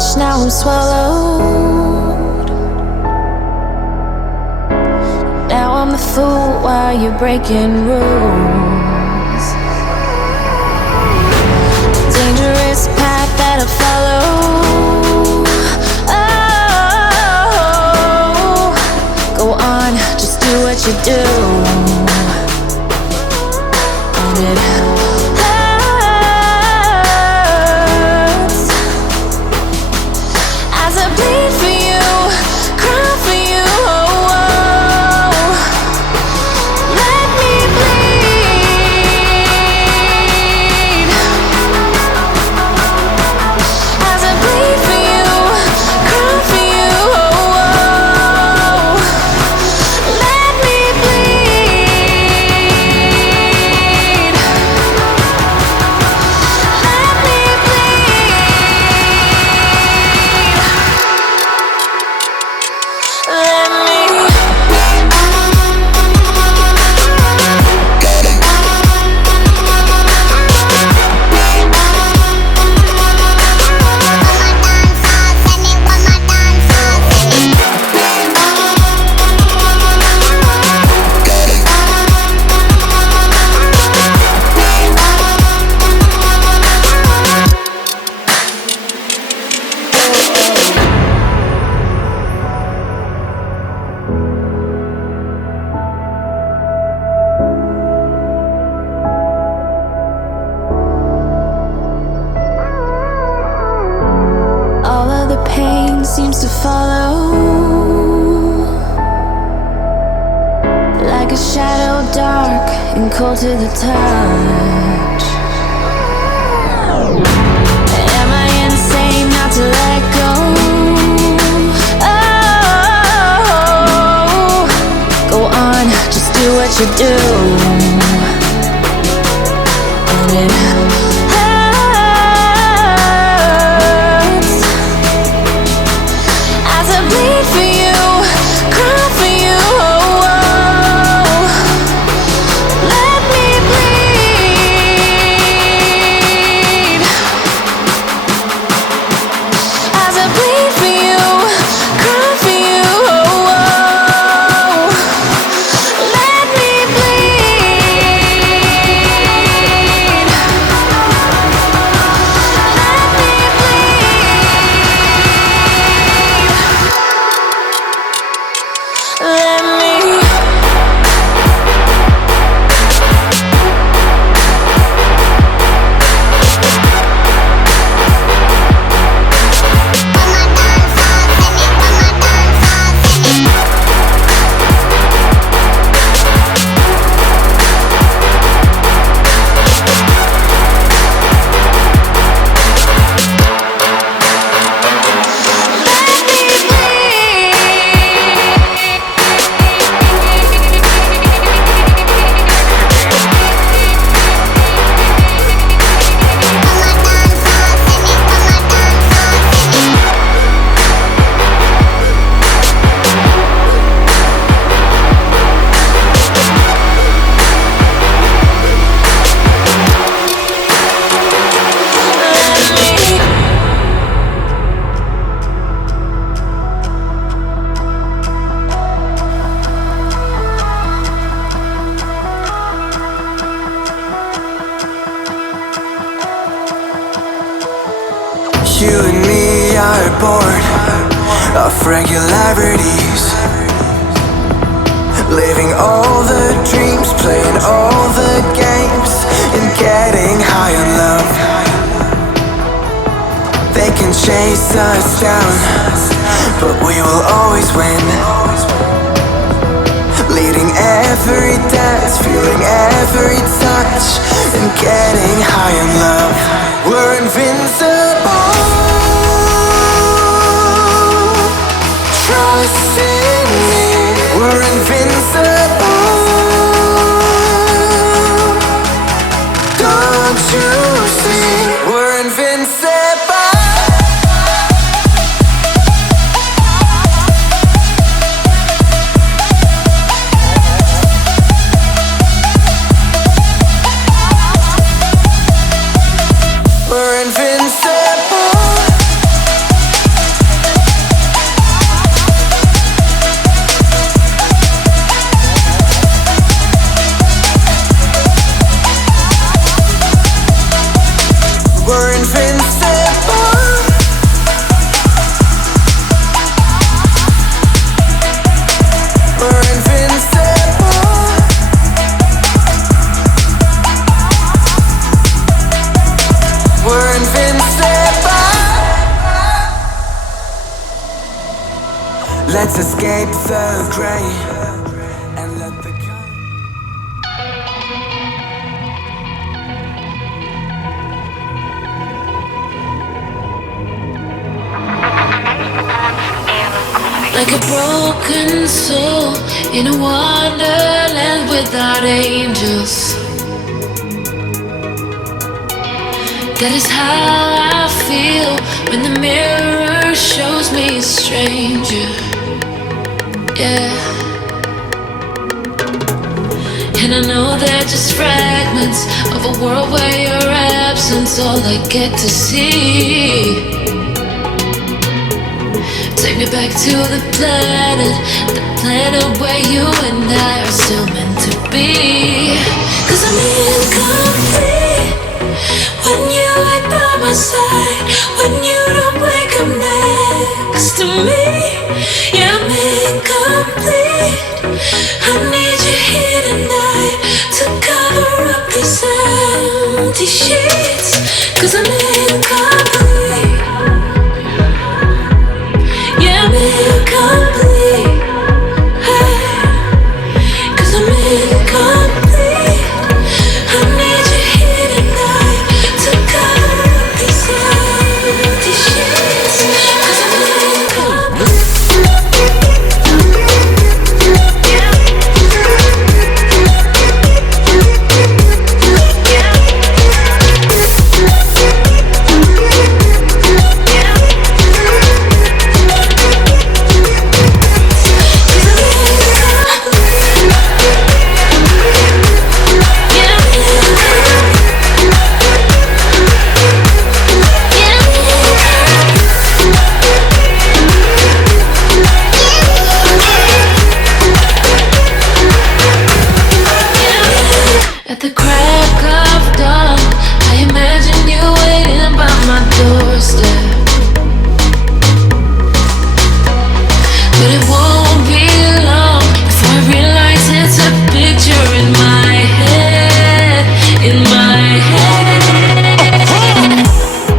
much, now I'm swallowed. Now I'm the fool while you're breaking rules. Dangerous path that I follow. Oh, go on, just do what you do. And it hurts as I bleed for you, cry for you. Oh, oh. Let me bleed as I bleed for you, cry for you. Oh, oh. Let me bleed. Let me all of the pain seems to follow like a shadow, dark and cold to the touch. Am I insane not to let go? Oh, go on, just do what you do. And it hurts as I bleed for you, cry for you. Oh, oh. Let me bleed as I bleed for you, cry for you. Oh, oh. Let me bleed. Let me bleed. Let me. You and me are born of regularities, living all the dreams, playing all the games, and getting high on love. They can chase us down, but we will always win. Leading every dance, feeling every touch, and getting high on love. We're invincible. Trust in me. We're invincible. Don't you see? We're invincible. the gray and let the like a broken soul in a wonderland without angels. That is how I feel when the mirror shows me a stranger. Yeah. And I know they're just fragments of a world where your absence all I get to see. Take me back to the planet where you and I are still meant to be. 'Cause I'm incomplete when you ain't by my side, when you don't wake up next to me. Yeah, I'm incomplete. I need you here tonight to cover up these empty sheets. 'Cause I'm incomplete. Yeah, I'm incomplete. Hey, 'cause I'm incomplete. I need you here tonight to cover up these empty sheets. 'Cause I'm incomplete. At the crack of dawn, I imagine you waiting by my doorstep. But it won't be long before I realize it's a picture in my head, in my head.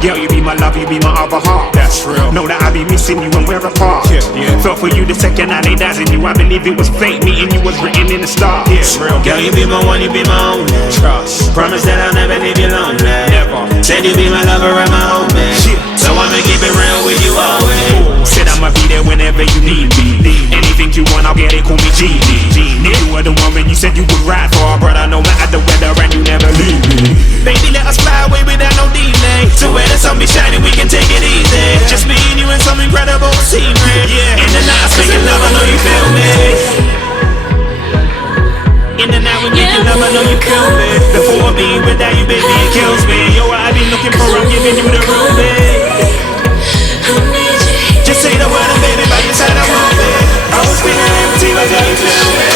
Girl, you be my love, you be my other half. That's real. Know that I be missing you when we're apart. Yeah. Felt for you the second I laid eyes on you. I believe it was fate, meeting you was written in the stars. Yeah, real. Girl, you be my one, you be my only. Trust. Promise that I'll never leave you lonely. Never. Said you be my lover and my homie. So I'ma keep it real with you always. Said I'ma be there whenever you need me. Anything you want, I'll get it. Call me Genie. You were the woman you said you would ride for, brother. No matter the weather, and you never leave me. Baby, let us fly away without no delay. To where the sun be shining, we can take it easy. Just me and you in some incredible scenery. Yeah. In the night, I speak love, I know you feel me. In the night, when you can love, I know you feel me. Before I be without you, baby, it kills me. Yo, I be looking for, I'm giving you the room, babe. Just say the word and baby, by your side I won't be. I was feeling empty, but now you feel me.